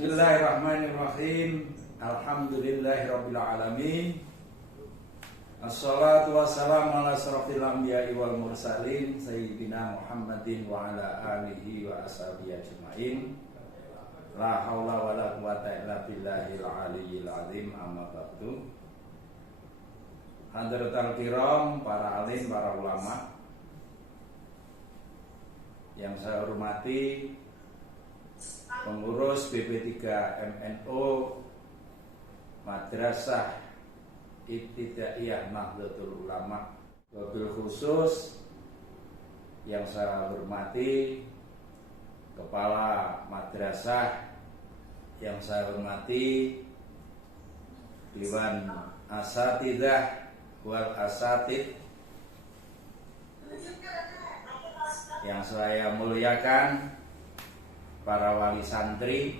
Bismillahirrahmanirrahim. Alhamdulillahirabbil alamin. Assalatu wassalamu ala asrofil anbiya'i wal mursalin sayyidina Muhammadin wa ala alihi wa ashabihi ajmain. La haula wala quwata illa billahil aliyyil azim. Amma ba'du. Hadratul kiram, para alim, para ulama yang saya hormati, pengurus BP3 MNO Madrasah Ibtidaiyah Nahdlatul Ulama, wabil khusus yang saya hormati Kepala Madrasah, yang saya hormati Dewan Asatidzah wal Asatidz, yang saya muliakan para wali santri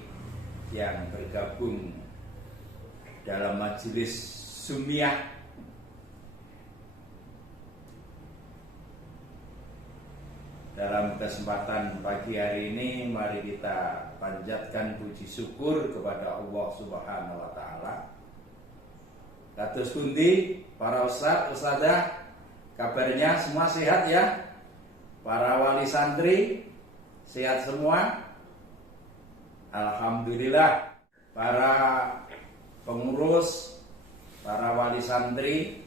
yang bergabung dalam majelis Sumiyah. Dalam kesempatan pagi hari ini, mari kita panjatkan puji syukur kepada Allah Subhanahu wa taala. Kados pundi para ustaz, ustazah, kabarnya semua sehat ya? Para wali santri sehat semua? Alhamdulillah. Para pengurus, para wali santri,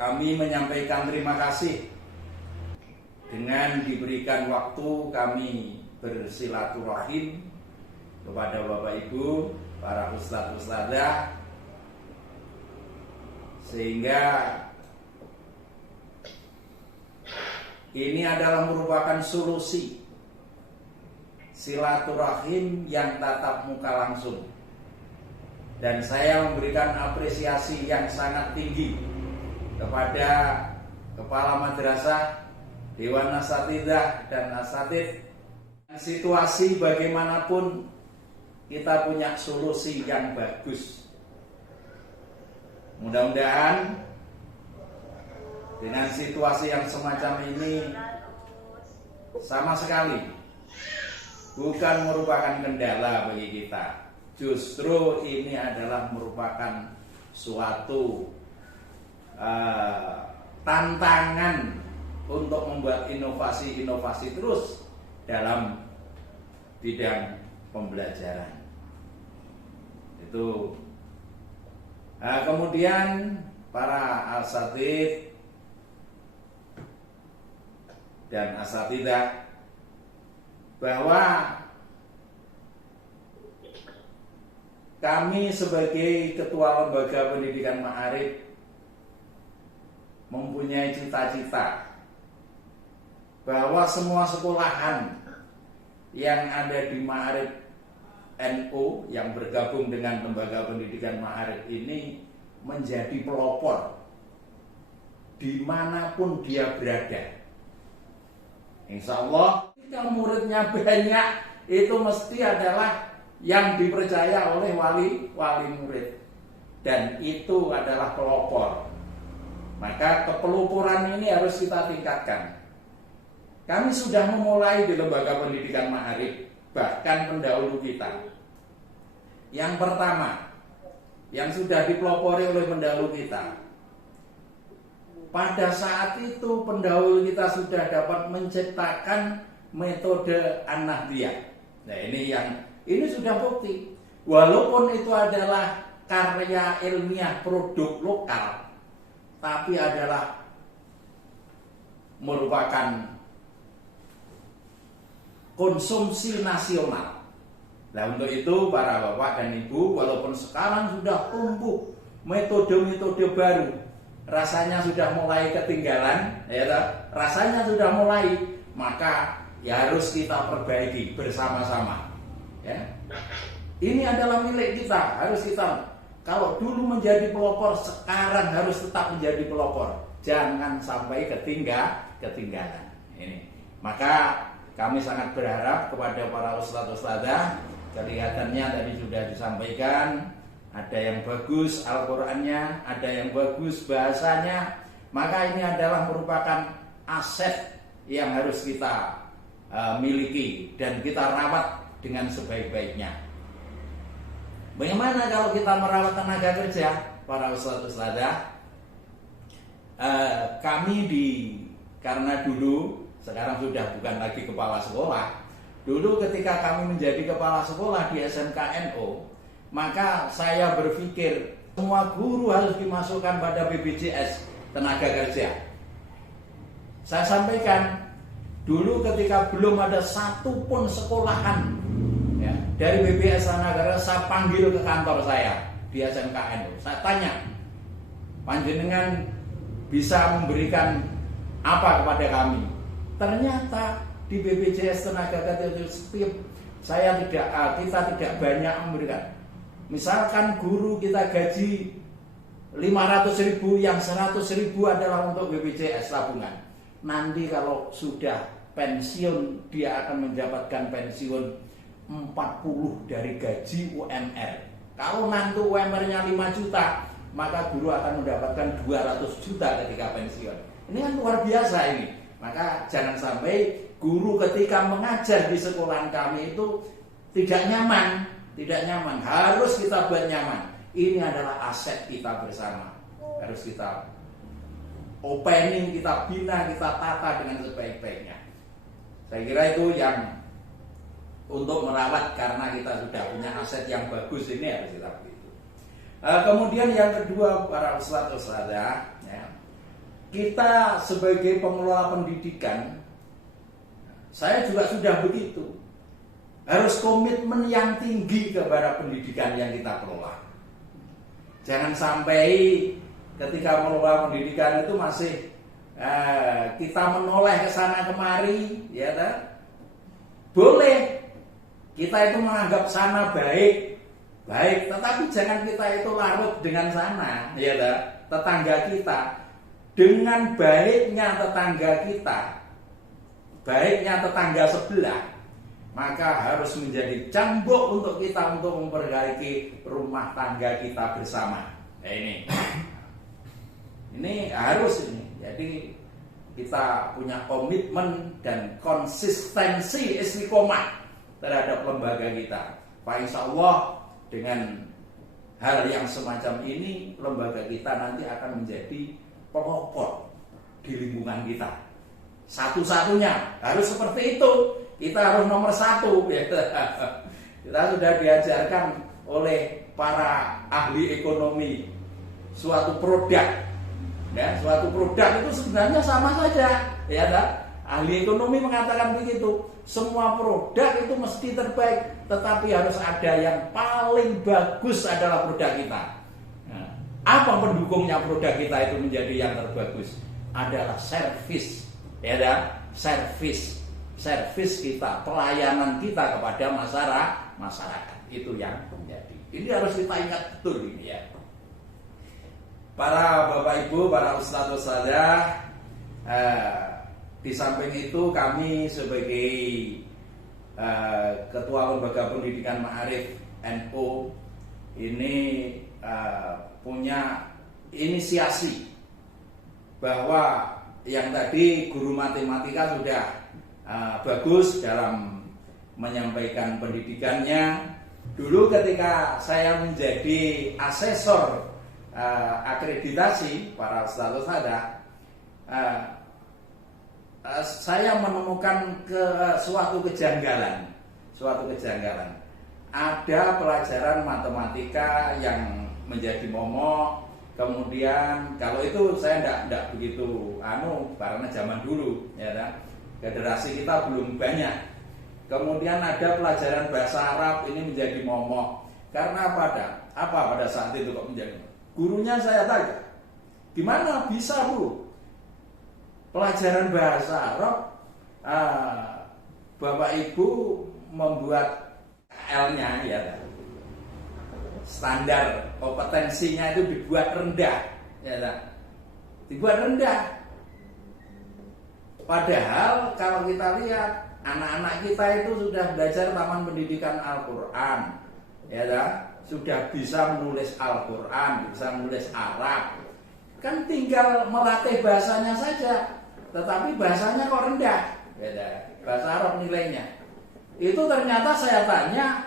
kami menyampaikan terima kasih dengan diberikan waktu kami bersilaturahim kepada Bapak Ibu, para ustadz ustadzah, sehingga ini adalah merupakan solusi silaturahim yang tatap muka langsung. Dan saya memberikan apresiasi yang sangat tinggi kepada Kepala Madrasah, Dewan Asatidzah dan Asatidz. Situasi bagaimanapun kita punya solusi yang bagus. Mudah-mudahan dengan situasi yang semacam ini sama sekali bukan merupakan kendala bagi kita. Justru ini adalah merupakan suatu tantangan untuk membuat inovasi-inovasi terus dalam bidang pembelajaran. Itu. Kemudian para asatidz dan asatidzah, bahwa kami sebagai Ketua Lembaga Pendidikan Ma'arif mempunyai cita-cita bahwa semua sekolahan yang ada di Ma'arif NU yang bergabung dengan Lembaga Pendidikan Ma'arif ini menjadi pelopor dimanapun dia berada. Insya Allah, jika muridnya banyak, itu mesti adalah yang dipercaya oleh wali murid, dan itu adalah pelopor. Maka kepeloporan ini harus kita tingkatkan. Kami sudah memulai di Lembaga Pendidikan Ma'arif, bahkan pendahulu kita. Yang pertama, yang sudah dipelopori oleh pendahulu kita, pada saat itu pendahulu kita sudah dapat menciptakan metode An-Nahdliyah. Nah, ini sudah bukti. Walaupun itu adalah karya ilmiah produk lokal, tapi adalah merupakan konsumsi nasional. Nah, untuk itu para bapak dan ibu, walaupun sekarang sudah tumbuh metode-metode baru, rasanya sudah mulai ketinggalan, ya, rasanya sudah mulai, maka ya harus kita perbaiki bersama-sama. Ya. Ini adalah milik kita, harus kita. Kalau dulu menjadi pelopor, sekarang harus tetap menjadi pelopor. Jangan sampai ketinggalan. Ini. Maka kami sangat berharap kepada para ustadz-ustadzah, kelihatannya tadi sudah disampaikan, ada yang bagus Al-Qur'annya, ada yang bagus bahasanya, maka ini adalah merupakan aset yang harus kita miliki dan kita rawat dengan sebaik-baiknya. Bagaimana kalau kita merawat tenaga kerja, para ustadz-ustadzah? Karena dulu, sekarang sudah bukan lagi kepala sekolah. Dulu ketika kami menjadi kepala sekolah di SMK NU, maka saya berpikir semua guru harus dimasukkan pada BPJS tenaga kerja. Saya sampaikan, dulu ketika belum ada satupun sekolahan ya, dari BPJS tenaga kerja, saya panggil ke kantor saya di SMK NU. Saya tanya, panjenengan bisa memberikan apa kepada kami? Ternyata di BPJS tenaga kerja itu kita tidak banyak memberikan. Misalkan guru kita gaji 500.000, yang 100.000 adalah untuk BPJS tabungan. Nanti kalau sudah pensiun, dia akan mendapatkan pensiun 40 dari gaji UMR. Kalau nanti UMR-nya 5 juta, maka guru akan mendapatkan 200 juta ketika pensiun. Ini kan luar biasa ini. Maka jangan sampai guru ketika mengajar di sekolahan kami itu tidak nyaman. Harus kita buat nyaman. Ini adalah aset kita bersama. Harus kita opening, kita bina, kita tata dengan sebaik-baiknya. Saya kira itu yang untuk merawat, karena kita sudah punya aset yang bagus, ini harus kita begitu. Kemudian yang kedua, para ustadz-ustadzah, ya, kita sebagai pengelola pendidikan, saya juga sudah begitu, harus komitmen yang tinggi kepada pendidikan yang kita kelola. Jangan sampai ketika mengelola pendidikan itu masih kita menoleh ke sana kemari, ya kan? Boleh kita itu menganggap sana baik, tetapi jangan kita itu larut dengan sana, ya kan? Tetangga kita, dengan baiknya tetangga sebelah, maka harus menjadi cambuk untuk kita untuk memperbaiki rumah tangga kita bersama. Ini harus ini. Jadi kita punya komitmen dan konsistensi istiqomah terhadap lembaga kita. Pak, insya Allah dengan hal yang semacam ini, lembaga kita nanti akan menjadi pelopor di lingkungan kita. Satu-satunya harus seperti itu. Kita harus nomor satu. Kita sudah diajarkan oleh para ahli ekonomi, suatu produk, ya, suatu produk itu sebenarnya sama saja, ya kan? Ahli ekonomi mengatakan begitu. Semua produk itu mesti terbaik, tetapi harus ada yang paling bagus adalah produk kita. Nah, apa pendukungnya produk kita itu menjadi yang terbagus? Adalah servis, ya kan? Servis kita, pelayanan kita kepada masyarakat itu yang menjadi. Ini harus kita ingat betul ini, ya. Para bapak ibu, para ustadz-ustadzah, di samping itu kami sebagai ketua lembaga pendidikan Ma'arif NU ini punya inisiasi bahwa yang tadi guru matematika sudah bagus dalam menyampaikan pendidikannya. Dulu ketika saya menjadi asesor akreditasi para ustadz-ustadzah, saya menemukan suatu kejanggalan. Ada pelajaran matematika yang menjadi momok. Kemudian kalau itu saya tidak begitu karena zaman dulu, ya kan? Generasi kita belum banyak. Kemudian ada pelajaran bahasa Arab, ini menjadi momok. Karena apa pada saat itu kok menjadi? Gurunya saya tanya, gimana bisa Bu? Pelajaran bahasa Arab, Bapak Ibu membuat L-nya, ya kan? Standar kompetensinya itu dibuat rendah, ya kan? Dibuat rendah. Padahal kalau kita lihat anak-anak kita itu sudah belajar taman pendidikan Al-Quran, ya kan? Sudah bisa menulis Al-Quran, bisa menulis Arab. Kan tinggal melatih bahasanya saja, tetapi bahasanya kok rendah, ya kan? bahasa Arab nilainya. Itu ternyata saya tanya,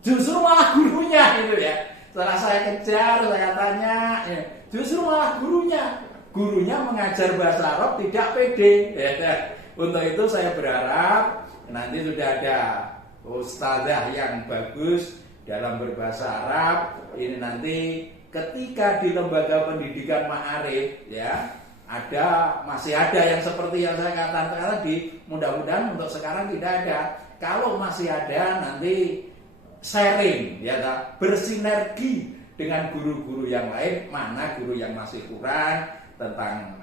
justru malah gurunya gitu ya. Setelah saya kejar, saya tanya, justru malah gurunya mengajar bahasa Arab tidak pede. Ya. Untuk itu saya berharap nanti sudah ada ustadzah yang bagus dalam berbahasa Arab. Ini nanti ketika di lembaga pendidikan Ma'arif ya, masih ada yang seperti yang saya katakan tadi. Mudah-mudahan untuk sekarang tidak ada. Kalau masih ada nanti sharing ya, bersinergi dengan guru-guru yang lain, mana guru yang masih kurang tentang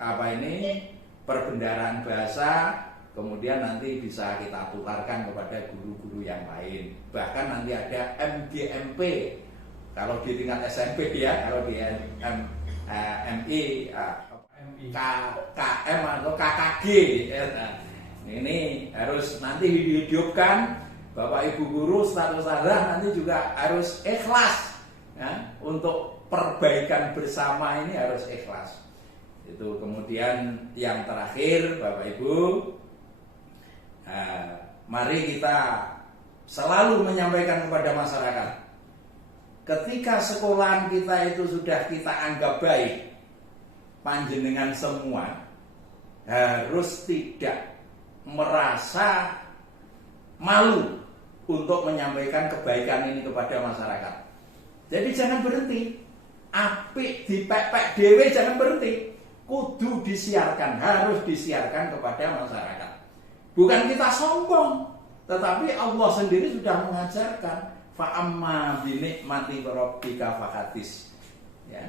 perbendaharaan bahasa, kemudian nanti bisa kita tularkan kepada guru-guru yang lain. Bahkan nanti ada MGMP kalau di tingkat SMP ya, kalau di MI KM atau KKG ya. Ini harus nanti dihidupkan. Bapak Ibu guru, ustadz-ustadzah nanti juga harus ikhlas ya, untuk perbaikan bersama ini harus ikhlas. Itu kemudian yang terakhir Bapak Ibu, mari kita selalu menyampaikan kepada masyarakat, ketika sekolahan kita itu sudah kita anggap baik, panjenengan semua harus tidak merasa malu untuk menyampaikan kebaikan ini kepada masyarakat. Jadi jangan berhenti, apik dipek-pek dewe jangan berhenti, kudu disiarkan, harus disiarkan kepada masyarakat. Bukan kita sombong, tetapi Allah sendiri sudah mengajarkan fa'amma binikmati rabbika fahadits. Ya.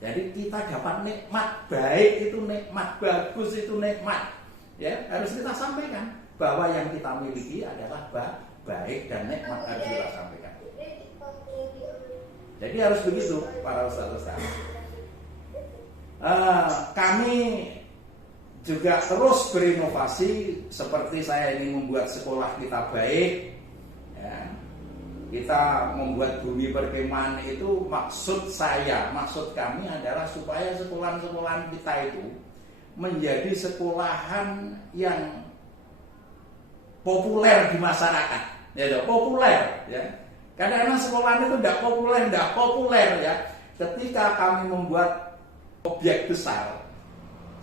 Jadi kita dapat nikmat, baik itu nikmat, bagus itu nikmat. Ya, harus kita sampaikan bahwa yang kita miliki adalah baik dan nikmat, harus kita sampaikan. Jadi harus begitu para ustaz-ustaz. Kami juga terus berinovasi, seperti saya ini membuat sekolah kita baik. Ya. Kita membuat Bumi Perkemahan itu maksud kami adalah supaya sekolahan-sekolahan kita itu menjadi sekolahan yang populer di masyarakat, ya, populer, ya. Kadang-kadang sekolahan itu tidak populer, ya. Ketika kami membuat objek besar,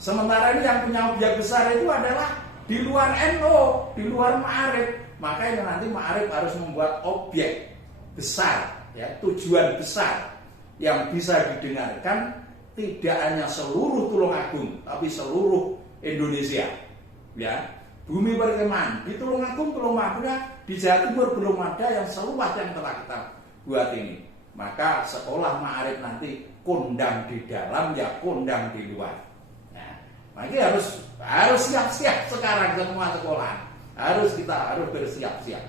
sementara ini yang punya objek besar itu adalah di luar NU, di luar Ma'arif, maka ini nanti Ma'arif harus membuat objek besar, ya, tujuan besar yang bisa didengarkan tidak hanya seluruh Tulungagung, tapi seluruh Indonesia. Ya, Bumi Perkemahan di Tulungagung belum ada, di Jawa Timur belum ada yang seluas yang telah kita buat ini. Maka sekolah Ma'arif nanti kondang di dalam, ya kondang di luar. Nah, makanya harus siap-siap sekarang semua sekolah. Kita harus bersiap-siap.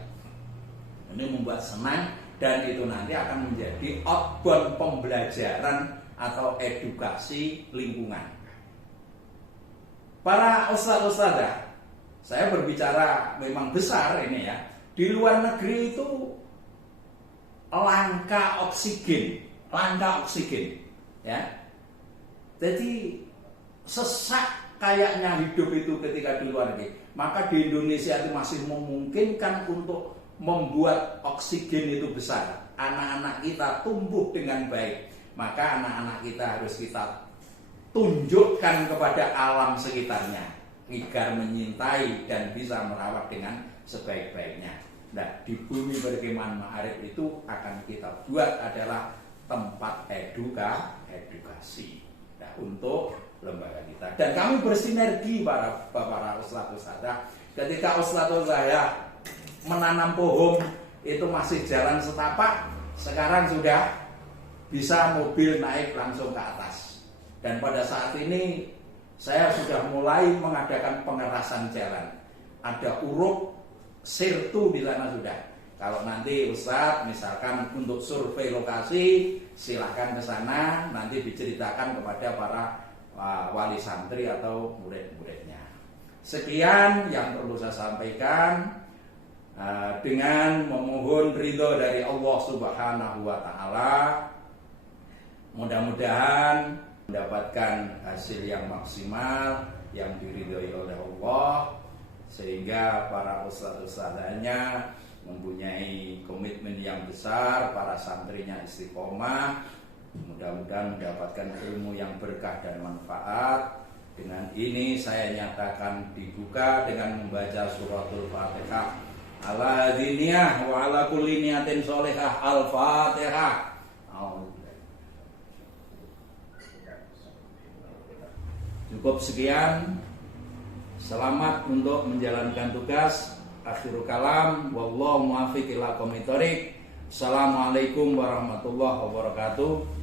Ini membuat senang, dan itu nanti akan menjadi outbound pembelajaran atau edukasi lingkungan. Para ustadz-ustadzah, saya berbicara memang besar ini ya. Di luar negeri itu langka oksigen, ya. Jadi sesak kayaknya hidup itu ketika di luar negeri. Maka di Indonesia itu masih memungkinkan untuk membuat oksigen itu besar. Anak-anak kita tumbuh dengan baik. Maka anak-anak kita harus kita tunjukkan kepada alam sekitarnya agar menyintai dan bisa merawat dengan sebaik-baiknya. Nah, di Bumi Perkemahan Ma'arif itu akan kita buat adalah tempat edukasi. Nah, untuk lembaga kita. Dan kami bersinergi para ustadz-ustadzah. Ketika ustadz-ustadzah menanam pohon itu masih jalan setapak, sekarang sudah bisa mobil naik langsung ke atas. Dan pada saat ini saya sudah mulai mengadakan pengerasan jalan. Ada uruk sirtu di sana sudah. Kalau nanti Ustadz misalkan untuk survei lokasi, silakan ke sana, nanti diceritakan kepada para wali santri atau murid-muridnya. Sekian yang perlu saya sampaikan, dengan memohon ridho dari Allah Subhanahu wa Ta'ala. Mudah-mudahan mendapatkan hasil yang maksimal, yang diridhoi oleh Allah, sehingga para ustadz-ustadzanya mempunyai komitmen yang besar, para santrinya istiqomah, mudah-mudahan mendapatkan ilmu yang berkah dan manfaat. Dengan ini saya nyatakan dibuka dengan membaca suratul Fatihah ala diniyah wa ala kulli niyatin sholihah. Al-Fatihah. Cukup sekian. Selamat untuk menjalankan tugas. Akhirul kalam, wallahu muwaffiq ila aqwamit thoriq. Assalamualaikum warahmatullahi wabarakatuh.